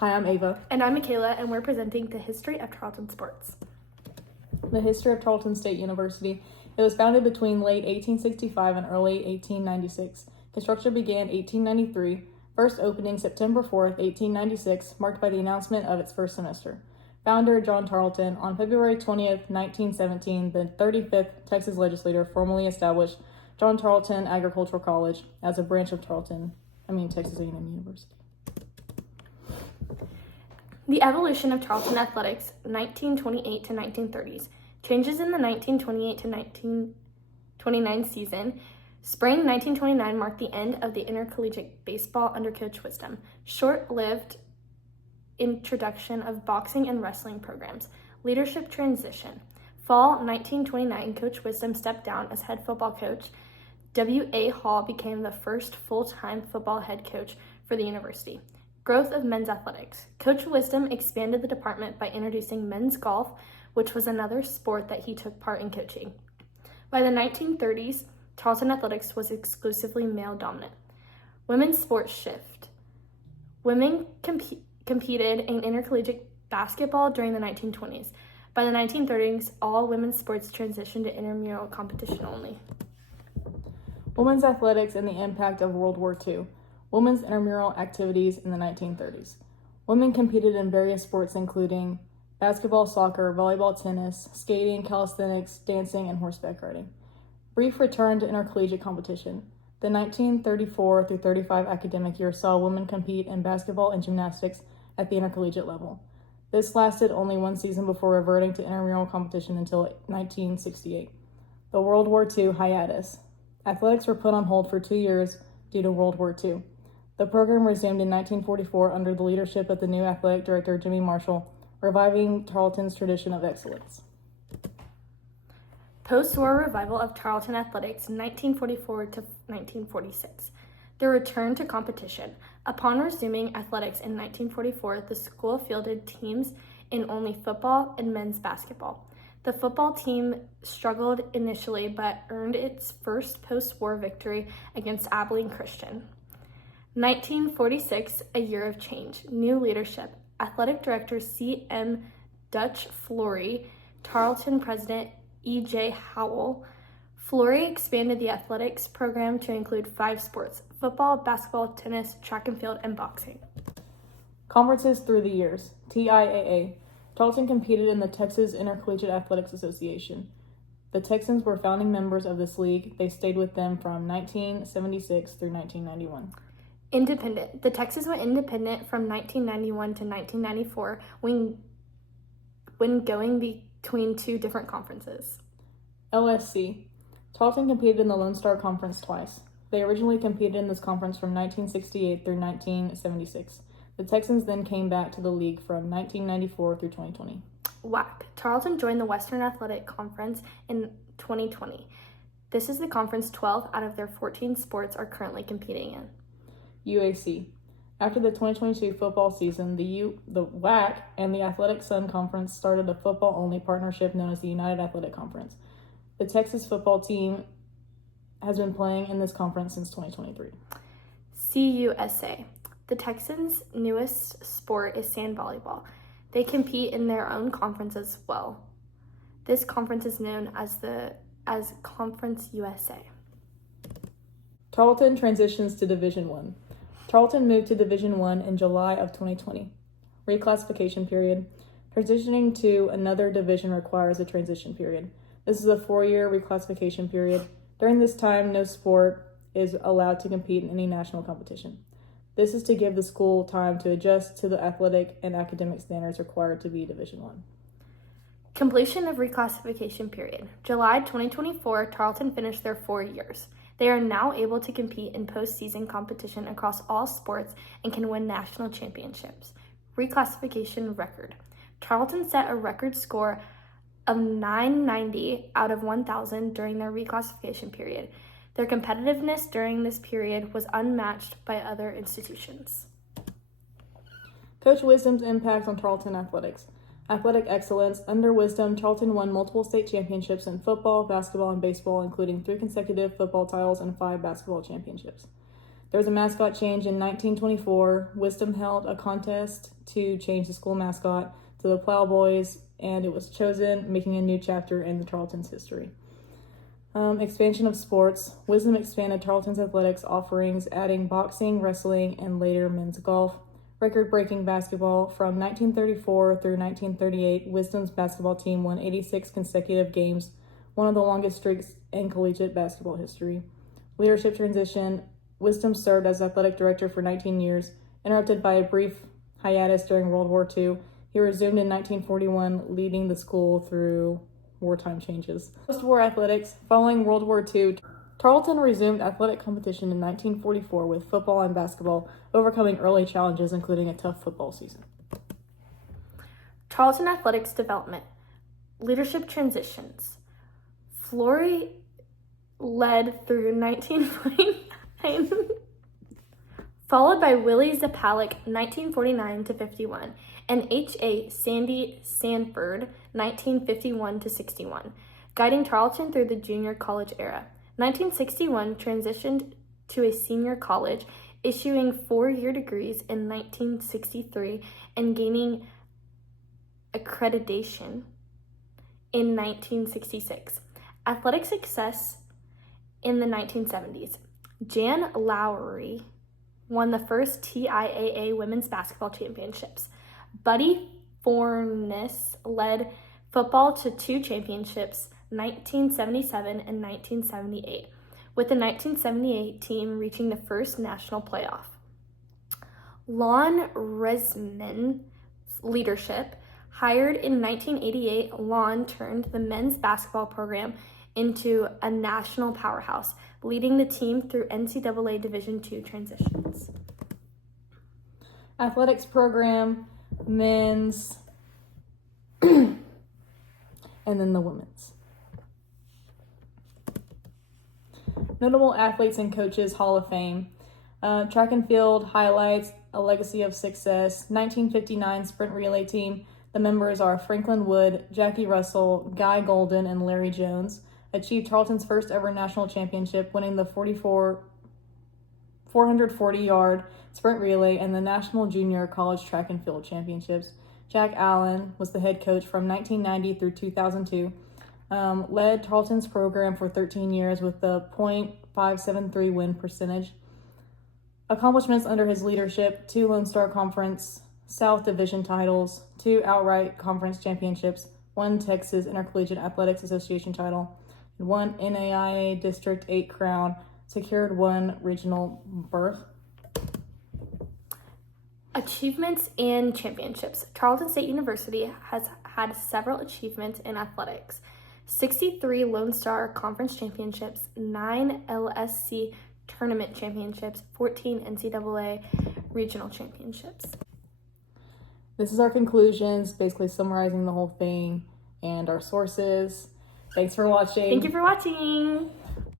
Hi, I'm Ava. And I'm Michaela, and we're presenting the history of Tarleton sports. The history of Tarleton State University. It was founded between late 1865 and early 1896. Construction began 1893, first opening September 4th, 1896, marked by the announcement of its first semester. Founder John Tarleton, on February 20th, 1917, the 35th Texas legislature formally established John Tarleton Agricultural College as a branch of Texas A&M University. The evolution of Tarleton athletics, 1928 to 1930s. Changes in the 1928 to 1929 season. Spring 1929 marked the end of the intercollegiate baseball under Coach Wisdom. Short-lived introduction of boxing and wrestling programs. Leadership transition. Fall 1929, Coach Wisdom stepped down as head football coach. W.A. Hall became the first full-time football head coach for the university. Growth of men's athletics. Coach Wisdom expanded the department by introducing men's golf, which was another sport that he took part in coaching. By the 1930s, Tarleton athletics was exclusively male-dominant. Women's sports shift. Women competed in intercollegiate basketball during the 1920s. By the 1930s, all women's sports transitioned to intramural competition only. Women's athletics and the impact of World War II. Women's intramural activities in the 1930s. Women competed in various sports including basketball, soccer, volleyball, tennis, skating, calisthenics, dancing, and horseback riding. Brief return to intercollegiate competition. The 1934 through 35 academic year saw women compete in basketball and gymnastics at the intercollegiate level. This lasted only one season before reverting to intramural competition until 1968. The World War II hiatus. Athletics were put on hold for 2 years due to World War II. The program resumed in 1944 under the leadership of the new athletic director, Jimmy Marshall, reviving Tarleton's tradition of excellence. Post-war revival of Tarleton athletics, 1944 to 1946. The return to competition. Upon resuming athletics in 1944, the school fielded teams in only football and men's basketball. The football team struggled initially but earned its first post-war victory against Abilene Christian. 1946, a year of change. New leadership. Athletic director C.M. Dutch Flory, Tarleton president E.J. Howell. Flory expanded the athletics program to include 5 sports: football, basketball, tennis, track and field, and boxing. Conferences through the years. TIAA. Tarleton competed in the Texas Intercollegiate Athletics Association. The Texans were founding members of this league. They stayed with them from 1976 through 1991. Independent. The Texans went independent from 1991 to 1994 when going between 2 different conferences. LSC. Tarleton competed in the Lone Star Conference twice. They originally competed in this conference from 1968 through 1976. The Texans then came back to the league from 1994 through 2020. WAC. Tarleton joined the Western Athletic Conference in 2020. This is the conference 12 out of their 14 sports are currently competing in. UAC. After the 2022 football season, the WAC and the Athletic Sun Conference started a football-only partnership known as the United Athletic Conference. The Texas football team has been playing in this conference since 2023. CUSA. The Texans' newest sport is sand volleyball. They compete in their own conference as well. This conference is known as Conference USA. Tarleton transitions to Division I. Tarleton moved to Division I in July of 2020. Reclassification period. Transitioning to another division requires a transition period. This is a 4-year reclassification period. During this time, no sport is allowed to compete in any national competition. This is to give the school time to adjust to the athletic and academic standards required to be Division I. Completion of reclassification period. July 2024, Tarleton finished their 4 years. They are now able to compete in postseason competition across all sports and can win national championships. Reclassification record. Tarleton set a record score of 990 out of 1,000 during their reclassification period. Their competitiveness during this period was unmatched by other institutions. Coach Wisdom's impact on Tarleton athletics. Athletic excellence. Under Wisdom, Tarleton won multiple state championships in football, basketball, and baseball, including 3 consecutive football titles and 5 basketball championships. There was a mascot change in 1924. Wisdom held a contest to change the school mascot to the Plowboys, and it was chosen, making a new chapter in the Tarleton's history. Expansion of sports. Wisdom expanded Tarleton's athletics offerings, adding boxing, wrestling, and later men's golf. Record-breaking basketball. From 1934 through 1938, Wisdom's basketball team won 86 consecutive games, one of the longest streaks in collegiate basketball history. Leadership transition. Wisdom served as athletic director for 19 years, interrupted by a brief hiatus during World War II. He resumed in 1941, leading the school through wartime changes. Post-war athletics. Following World War II, Tarleton resumed athletic competition in 1944 with football and basketball, overcoming early challenges, including a tough football season. Tarleton athletics development. Leadership transitions. Flory led through 1949, followed by Willie Zapalik 1949 to 51, and H.A. Sandy Sanford 1951 to 61, guiding Tarleton through the junior college era. 1961 transitioned to a senior college, issuing 4-year degrees in 1963 and gaining accreditation in 1966. Athletic success in the 1970s. Jan Lowry won the first TIAA Women's Basketball Championships. Buddy Fornes led football to 2 championships, 1977 and 1978, with the 1978 team reaching the first national playoff. Lon Resman's leadership. Hired in 1988, Lon turned the men's basketball program into a national powerhouse, leading the team through NCAA Division II transitions. Athletics program, men's, and then the women's. Notable athletes and coaches, Hall of Fame. Track and field highlights, a legacy of success. 1959 sprint relay team. The members are Franklin Wood, Jackie Russell, Guy Golden, and Larry Jones. Achieved Tarleton's first ever national championship, winning the 440-yard sprint relay and the National Junior College Track and Field Championships. Jack Allen was the head coach from 1990 through 2002. Led Tarleton's program for 13 years with the .573 win percentage. Accomplishments under his leadership: 2 Lone Star Conference South Division titles, 2 outright conference championships, 1 Texas Intercollegiate Athletics Association title, and 1 NAIA District 8 crown, secured 1 regional berth. Achievements and championships. Tarleton State University has had several achievements in athletics. 63 Lone Star Conference championships, 9 LSC tournament championships, 14 NCAA regional championships. This is our conclusions, basically summarizing the whole thing and our sources. Thanks for watching. Thank you for watching.